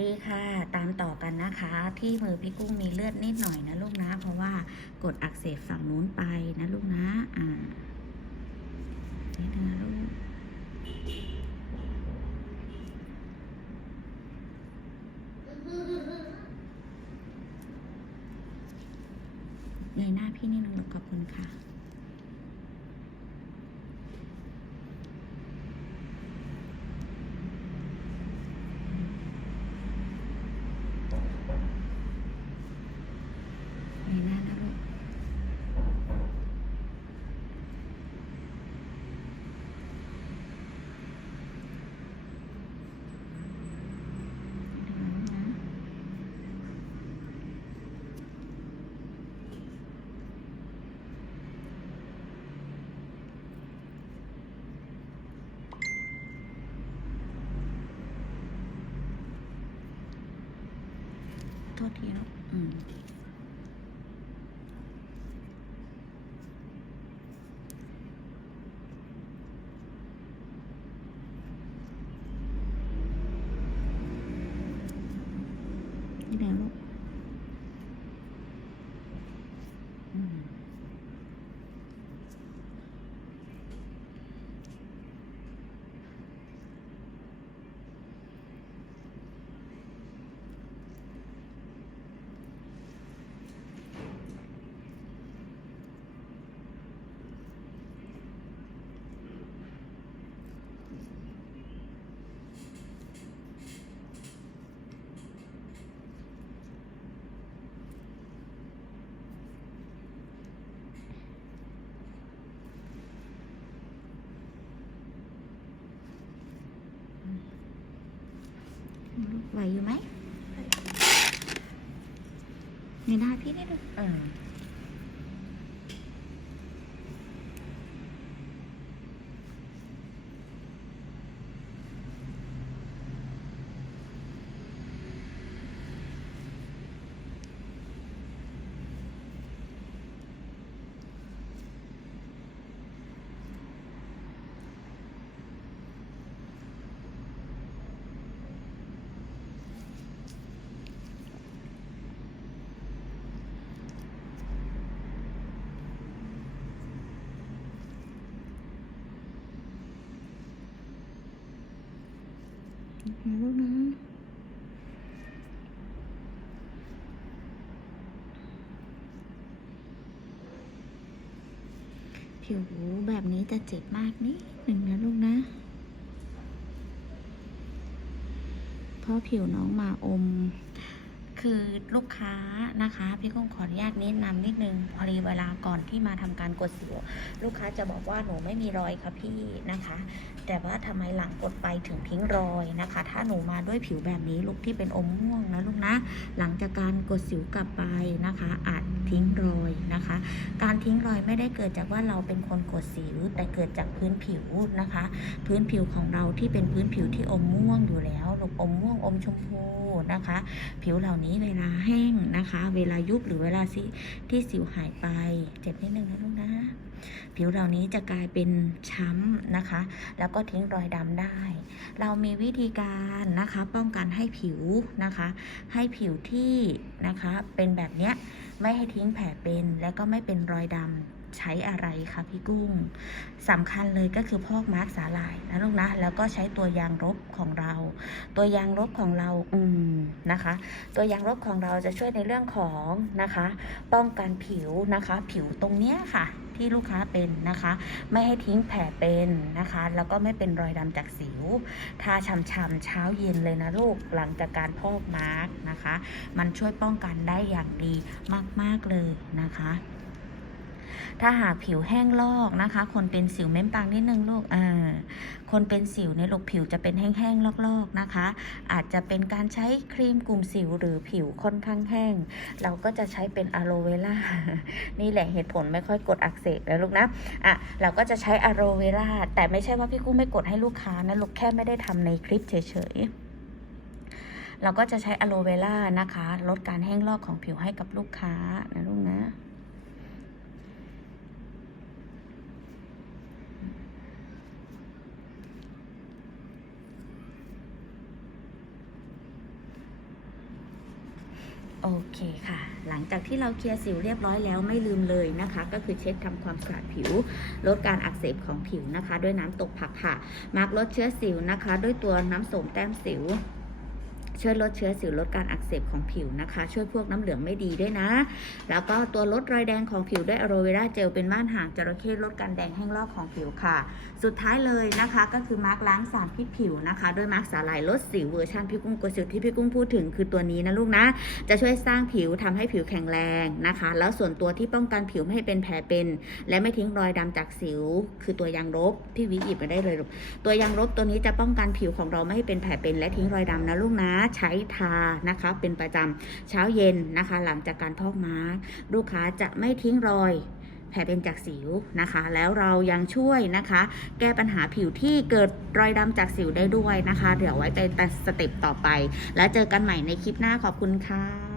ดีค่ะ ตามต่อกันนะคะ ที่มือพี่กุ้งมีเลือดนิดหน่อยนะลูกนะ เพราะว่ากดอักเสบฝั่งนู้นไปนะลูกนะ อ่านิดนึงนะลูกเงยหน้าพี่นิดนึงลูกขอบคุณค่ะ เงยหน้านะลูก เดี๋ยวนะ โทษ ไหวอยู่ไหมในหน้าพี่นี่ดู นะลูกนะผิวแบบนี้จะเจ็บมากนิดหนึ่งนะลูกนะ เพราะผิวน้องมาอม คือลูกค้านะคะ พี่คงขออนุญาตแนะนำนิดนึงพอดีเวลาก่อนที่มาทำการกดสิว ลูกค้าจะบอกว่าหนูไม่มีรอยค่ะพี่นะคะ แต่ว่าทำไมหลังกดไปถึงทิ้งรอยนะคะ ถ้าหนูมาด้วยผิวแบบนี้ลูกที่เป็นอมม่วงนะลูกนะ หลังจากการกดสิวกลับไปนะคะ อาจทิ้งรอยนะคะ การทิ้งรอยไม่ได้เกิดจากว่าเราเป็นคนกดสิว แต่เกิดจากพื้นผิวนะคะ พื้นผิวของเราที่เป็นพื้นผิวที่อมม่วงอยู่แล้วลูกอมม่วงอมชมพูนะคะ ผิวเหล่านี้เวลาแห้งนะคะ เวลายุบหรือเวลาที่สิวหายไป เจ็บนิดนึงนะลูกนะ ผิวเหล่านี้จะกลายเป็นช้ำนะคะ แล้วก็ทิ้งรอยดำได้ เรามีวิธีการนะคะป้องกันให้ผิวนะคะ ให้ผิวที่นะคะเป็นแบบเนี้ยไม่ให้ทิ้งแผลเป็นและก็ไม่เป็นรอยดำ ใช้อะไรคะพี่กุ้งสำคัญเลยก็คือพอกมาร์กสาหร่ายนะลูกนะแล้วก็ใช้ตัวยางลบของเรา ตัวยางลบของเราอืมนะคะ ตัวยางลบของเราจะช่วยในเรื่องของนะคะ ป้องกันผิวนะคะ ผิวตรงเนี้ยค่ะที่ลูกค้าเป็นนะคะ ไม่ให้ทิ้งแผลเป็นนะคะ แล้วก็ไม่เป็นรอยดำจากสิวทาช่ำๆเช้าเย็นเลยนะลูกหลังจากการพอกมาร์กนะคะ มันช่วยป้องกันได้อย่างดีมากๆเลยนะคะ ถ้าหากผิวแห้งลอกนะคะ คนเป็นสิวเม้มปางนิดนึงลูกอ่าคนเป็นสิวในยลูกผิวจะเป็นแห้งๆลอกๆนะคะ อาจจะเป็นการใช้ครีมกลุ่มสิวหรือผิวค่อนข้างแห้ง เราก็จะใช้เป็นอะโลเวล่านี่แหละเหตุผลไม่ค่อยกดอักเสบแล้วลูกนะอะเราก็จะใช้อะโลเวล่าแต่ไม่ใช่ว่าพี่กุ้งไม่กดให้ลูกค้านะลูกแค่ไม่ได้ทำในคลิปเฉยๆเราก็จะใช้อะโลเวล่านะคะ ลดการแห้งลอกของผิวให้กับลูกค้านะลูกนะ โอเคค่ะ หลังจากที่เราเคลียร์สิวเรียบร้อยแล้วไม่ลืมเลยนะคะ ก็คือเช็ดทำความสะอาดผิว ลดการอักเสบของผิวนะคะ ด้วยน้ำตกผักค่ะมาร์กลดเชื้อสิวนะคะ ด้วยตัวน้ำโสมแต้มสิว ช่วยลดเชื้อสิวลดการอักเสบของผิวนะคะ ช่วยพวกน้ำเหลืองไม่ดีด้วยนะ แล้วก็ตัวลดรอยแดงของผิวด้วยอะโรเวราเจลเป็นม่านหางจระเข้ลดการแดงแห้งลอกของผิวค่ะ สุดท้ายเลยนะคะ ก็คือมาร์กล้างสารพิษผิวนะคะด้วยมาร์กสาหร่ายลดสิวเวอร์ชันพี่กุ้งกดสิวที่พี่กุ้งพูดถึงคือตัวนี้นะลูกนะ จะช่วยสร้างผิวทำให้ผิวแข็งแรงนะคะ แล้วส่วนตัวที่ป้องกันผิวไม่ให้เป็นแผลเป็น และไม่ทิ้งรอยดำจากสิว คือตัวยางลบพี่วิหยิบมาได้เลยลูกตัวยางลบตัวนี้จะป้องกันผิวของเราไม่ให้เป็นแผลเป็น และทิ้งรอยดำนะลูกนะใช้ทานะคะเป็นประจำเช้าเย็นนะคะ หลังจากการพอกมาร์กลูกค้าจะไม่ทิ้งรอยแผลเป็นจากสิวนะคะ แล้วเรายังช่วยนะคะ แก้ปัญหาผิวที่เกิดรอยดำจากสิวได้ด้วยนะคะ เดี๋ยวไว้ใจสเต็ปต่อไป แล้วเจอกันใหม่ในคลิปหน้าขอบคุณค่ะ